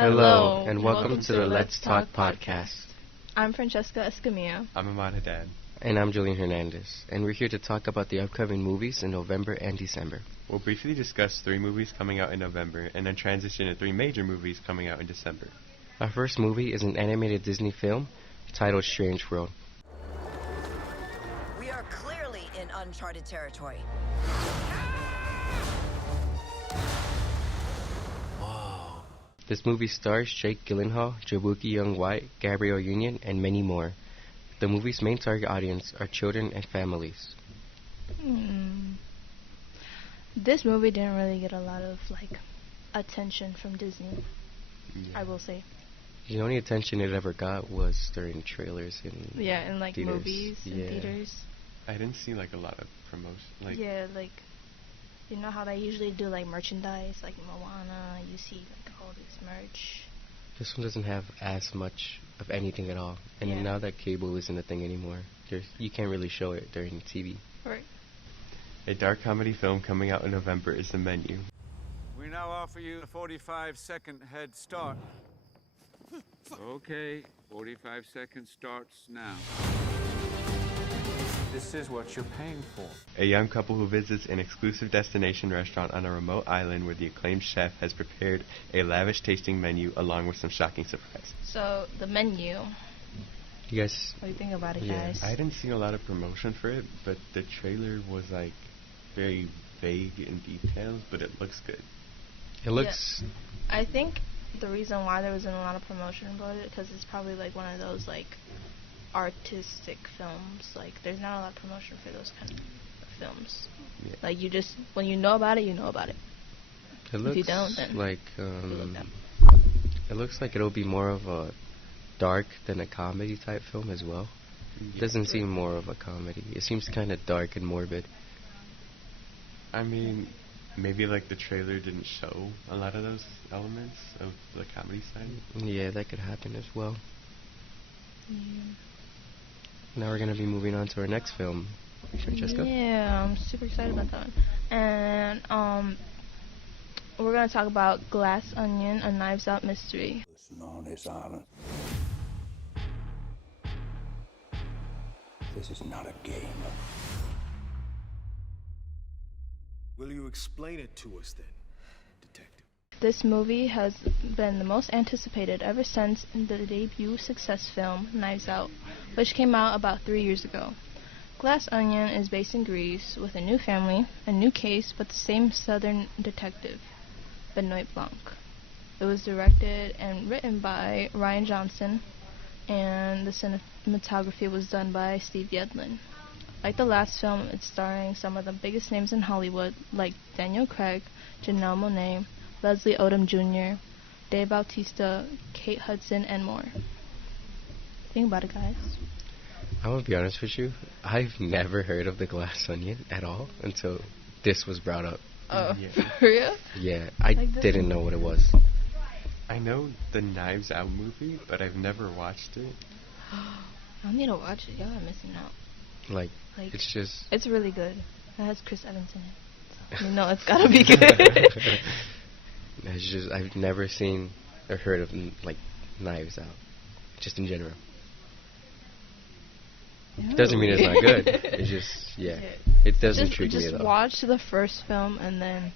Hello, and welcome to the Let's Talk podcast. I'm Francesca F.Escamilla. I'm A.Hadad. And I'm Julian J.Hernandez. And we're here to talk about the upcoming movies in November and December. We'll briefly discuss 3 movies coming out in November, and then transition to 3 major movies coming out in December. Our first movie is an animated Disney film titled Strange World. We are clearly in uncharted territory. This movie stars Jake Gyllenhaal, Jabuki Young-White, Gabrielle Union, and many more. The movie's main target audience are children and families. This movie didn't really get a lot of attention from Disney. Yeah. I will say. The only attention it ever got was during trailers and in theaters. movies and theaters. I didn't see a lot of promotion. You know how they usually do merchandise, like Moana. You see all this merch. This one doesn't have as much of anything at all. And now that cable isn't a thing anymore, you can't really show it during TV. Right. A dark comedy film coming out in November is The Menu. We now offer you a 45-second head start. Okay, 45 seconds starts now. This is what you're paying for. A young couple who visits an exclusive destination restaurant on a remote island where the acclaimed chef has prepared a lavish tasting menu along with some shocking surprises. So, The Menu. You guys... What do you think about it, Yeah. guys? I didn't see a lot of promotion for it, but the trailer was very vague in details, but it looks good. It looks... I think the reason why there wasn't a lot of promotion about it, because it's probably one of those artistic films. There's not a lot of promotion for those kind of films. Yeah. You just, when you know about it, you know about it. It looks if you don't, then like look up. it looks like it'll be more of a dark than a comedy type film as well. It doesn't seem more of a comedy. It seems kind of dark and morbid. I mean, maybe the trailer didn't show a lot of those elements of the comedy side. Yeah, that could happen as well. Yeah. Now we're going to be moving on to our next film. Francesca? Yeah, I'm super excited about that one. And we're going to talk about Glass Onion, a Knives Out mystery. Listen on this island. This is not a game. Will you explain it to us then, Detective? This movie has been the most anticipated ever since the debut success film, Knives Out, which came out about 3 years ago. Glass Onion is based in Greece with a new family, a new case, but the same southern detective, Benoit Blanc. It was directed and written by Ryan Johnson, and the cinematography was done by Steve Yedlin. Like the last film, it's starring some of the biggest names in Hollywood, like Daniel Craig, Janelle Monáe, Leslie Odom Jr., Dave Bautista, Kate Hudson, and more. Think about it, guys. I'm going to be honest with you. I've never heard of the Glass Onion at all until this was brought up. Oh, Yeah. for real? Yeah, I didn't know what it was. I know the Knives Out movie, but I've never watched it. I need to watch it. Y'all are missing out. It's just... It's really good. It has Chris Evans in it. So you know it's gotta be good. It's just, I've never seen or heard of, Knives Out. Just in general. Doesn't mean it's not good. It's just, it doesn't intrigue me at all. Just watch the first film and then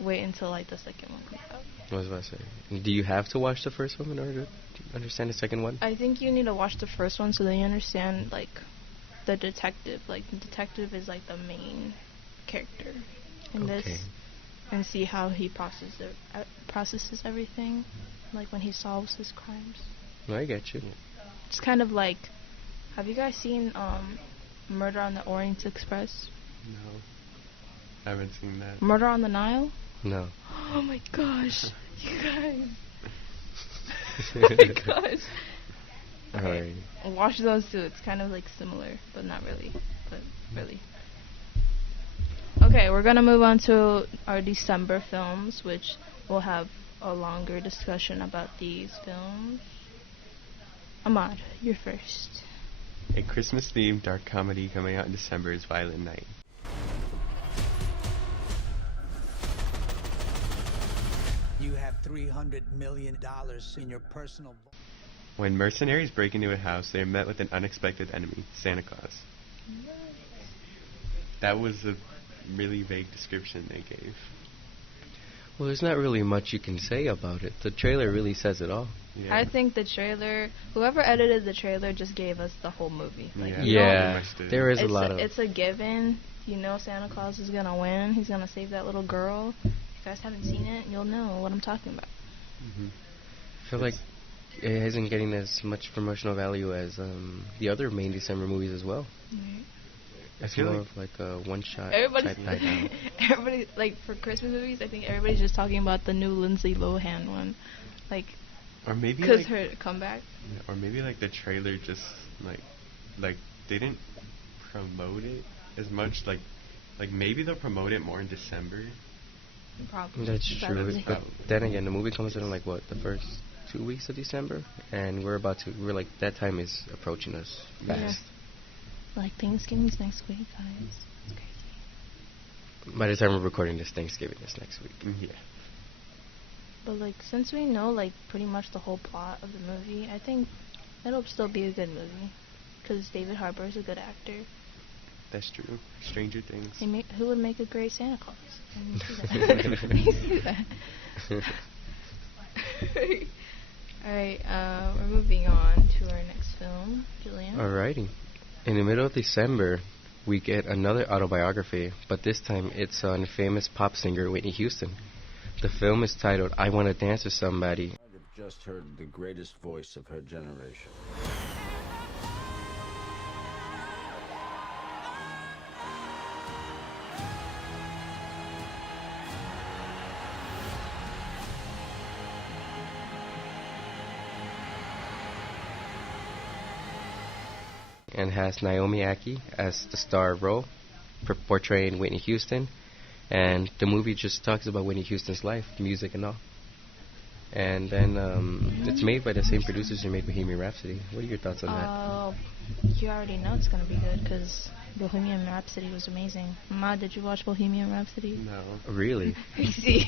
wait until, the second one comes out. What was I about to say? Do you have to watch the first one in order to understand the second one? I think you need to watch the first one so that you understand, the detective. The detective is, the main character in this. And see how he processes everything, when he solves his crimes. I get you. It's kind of have you guys seen Murder on the Orient Express? No. I haven't seen that. Murder on the Nile? No. Oh my gosh, you guys. Oh my gosh. Alright. Watch those two. It's kind of similar, but not really. But really. Okay, we're gonna move on to our December films, which we'll have a longer discussion about these films. Ahmad, you're first. A Christmas-themed dark comedy coming out in December is Violent Night. You have $300 million in your personal... When mercenaries break into a house, they are met with an unexpected enemy, Santa Claus. That was a really vague description they gave. Well, there's not really much you can say about it. The trailer really says it all. Yeah. I think the trailer, whoever edited the trailer just gave us the whole movie. Like, Yeah. you don't- Yeah, there is a lot of... It's a given. You know Santa Claus is gonna win. He's gonna save that little girl. If you guys haven't seen it, you'll know what I'm talking about. I feel like it isn't getting as much promotional value as the other main December movies as well. Right. It's feel more like of like a one-shot Everybody's, type night out. everybody, like, for Christmas movies, I think everybody's just talking about the new Lindsay Lohan one. Like, Or maybe because like, her comeback. or maybe like the trailer just like they didn't promote it as much. Like maybe they'll promote it more in December. Probably. That's true. Probably. But then again, the movie comes out in like what, the first 2 weeks of December, and we're like that time is approaching us fast. Yeah. Like, Thanksgiving's next week, guys. It's crazy. By the time we're recording this, Thanksgiving is next week. Yeah. But, like, since we know, like, pretty much the whole plot of the movie, I think it'll still be a good movie. Because David Harbour is a good actor. That's true. Stranger Things. Who would make a great Santa Claus? Can you see that? Can you see that? Alright, we're moving on to our next film. Julian? Alrighty. In the middle of December, we get another autobiography, but this time it's on famous pop singer Whitney Houston. The film is titled I Want to Dance with Somebody. I've just heard the greatest voice of her generation. And has Naomi Ackie as the star role, portraying Whitney Houston. And the movie just talks about Whitney Houston's life, music and all. And then it's made by the same producers who made Bohemian Rhapsody. What are your thoughts on that? You already know it's going to be good because Bohemian Rhapsody was amazing. Ahmad, did you watch Bohemian Rhapsody? No. Really? Crazy.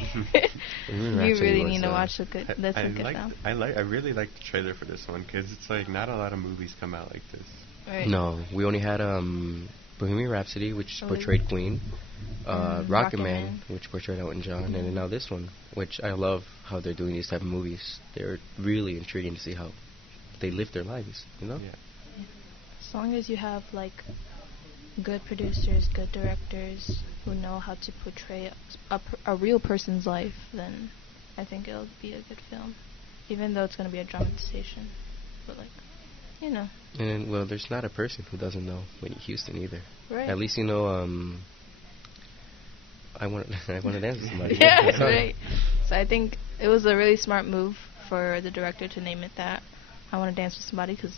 Bohemian You Rhapsody really was, need to watch the good. That's a good film. I really liked the trailer for this one because it's like not a lot of movies come out like this. Right. No, we only had Bohemian Rhapsody, which portrayed Queen, Rocket Man, which portrayed Elton John, and then now this one, which I love how they're doing these type of movies. They're really intriguing to see how they live their lives, you know? Yeah. As long as you have like good producers, good directors who know how to portray a real person's life, then I think it'll be a good film. Even though it's going to be a dramatization, but like, you know. And well, there's not a person who doesn't know Whitney Houston either. Right. At least you know. I want to dance with somebody. Yeah, That's all. right. So I think it was a really smart move for the director to name it that. I want to dance with somebody because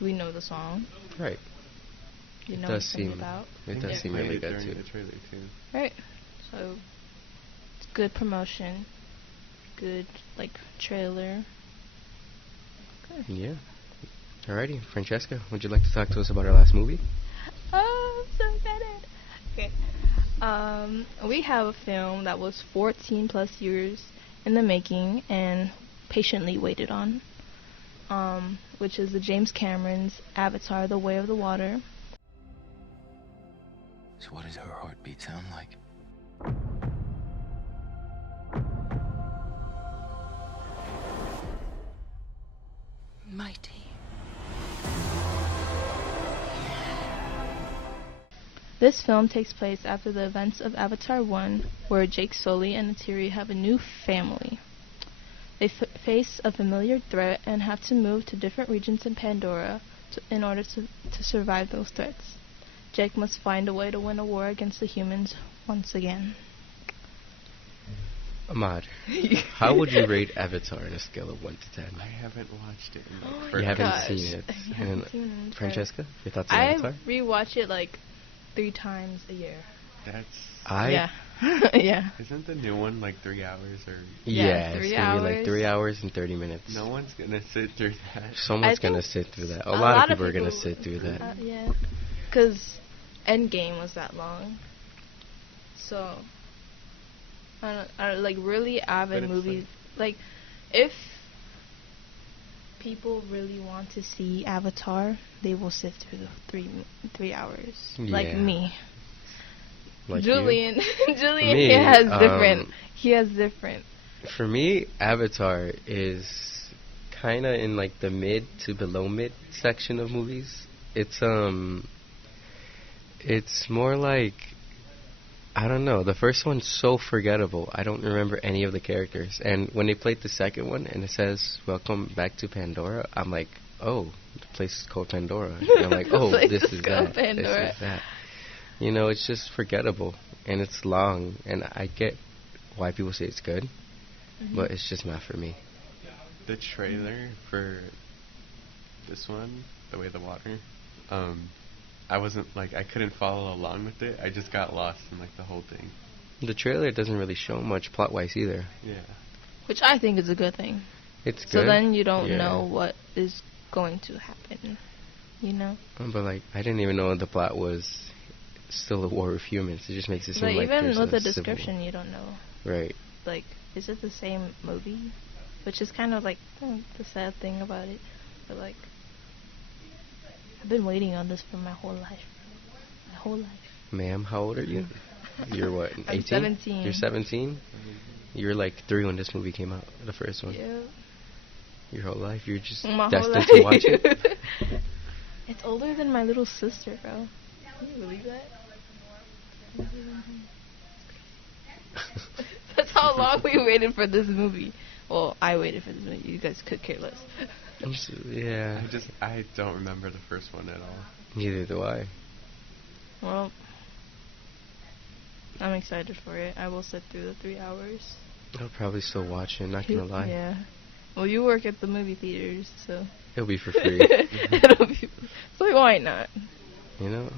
we know the song. Right. You It know does what it's seem. about. It does seem Played really it good during too. the trailer too. Right. So it's good promotion. Good like trailer. Good. Yeah. Alrighty, Francesca, would you like to talk to us about our last movie? Oh, I'm so excited. Okay. We have a film that was 14 plus years in the making and patiently waited on, which is the James Cameron's Avatar: The Way of the Water. So what does her heartbeat sound like? Mighty. This film takes place after the events of Avatar 1, where Jake Sully and Neytiri have a new family. They face a familiar threat and have to move to different regions in Pandora in order to survive those threats. Jake must find a way to win a war against the humans once again. Ahmad, how would you rate Avatar on a scale of 1 to 10? I haven't watched it. In like Oh You haven't gosh. seen it. You haven't And seen it. Francesca, your thoughts on I Avatar? rewatch it like 3 times a year. That's Yeah. Yeah. isn't the new one like 3 hours or? Yeah, 3 it's gonna be like hours. 3 hours and 30 minutes. No one's gonna sit through that. Someone's I gonna think sit through that. A a lot lot of of people are gonna people- sit through that. Yeah. Because Endgame was that long. So, are like really avid But it's movies. Like, if people really want to see Avatar, they will sit through the 3 hours. Like Yeah. me. Like Julian, Julian, Me, he has different. For me, Avatar is kind of in like the mid to below mid section of movies. It's more like, I don't know. The first one's so forgettable. I don't remember any of the characters. And when they played the second one and it says "Welcome back to Pandora," I'm like, oh, the place is called Pandora. And I'm like, oh, this is that. Pandora. This is that. You know, it's just forgettable and it's long. And I get why people say it's good, but it's just not for me. The trailer for this one, The Way of the Water, I wasn't like, I couldn't follow along with it. I just got lost in like the whole thing. The trailer doesn't really show much plot-wise either. Yeah. Which I think is a good thing. It's good. So then you don't Yeah. know what is going to happen. You know? But like, I didn't even know the plot was still a war with humans. It just makes it seem But like even there's with the a civil description, you don't know. war. Right. Like, is it the same movie? Which is kind of like the sad thing about it. But like, I've been waiting on this for my whole life. My whole life. Ma'am, how old are you? You're what, 18? I'm 17. You're 17? You were like 3 when this movie came out, the first one. Yeah. Your whole life, you're just My whole destined life. to watch it. It's older than my little sister, bro. Can you believe that? That's how long we waited for this movie. Well, I waited for this movie. You guys could care less. Yeah. I don't remember the first one at all. Neither do I. Well, I'm excited for it. I will sit through the 3 hours. I'll probably still watch it, not gonna lie. Yeah. Well, you work at the movie theaters, so. It'll be for free. It'll be. So why not? You know?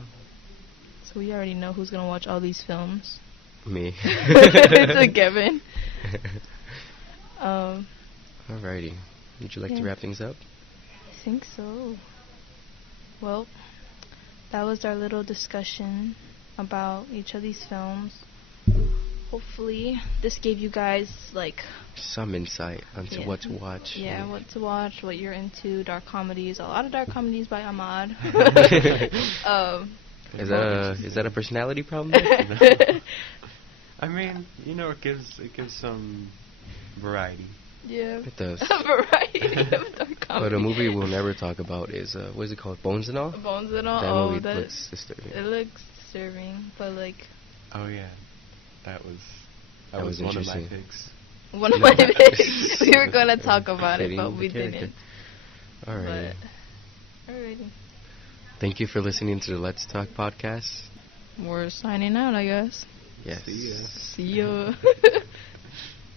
So we already know who's gonna watch all these films. Me. It's a given. Alrighty. Would you like to wrap things up? I think so. Well, that was our little discussion about each of these films. Hopefully, this gave you guys, like, some insight onto what to watch. Yeah, what to watch, what you're into, dark comedies. A lot of dark comedies by Ahmad. Is that a personality problem? I mean, you know, it gives some variety. Yeah. It does. A variety of dark comedies. But a movie we'll never talk about is, what is it called? Bones and All? Bones and All? That movie that looks disturbing. It looks disturbing, but, like... Oh, yeah. That was was one of my interesting. picks. One of my picks. We were going to talk about it, Fitting but the we character. didn't. Alrighty. But, alrighty. Thank you for listening to the Let's Talk podcast. We're signing out, I guess. Yes. See ya. See ya.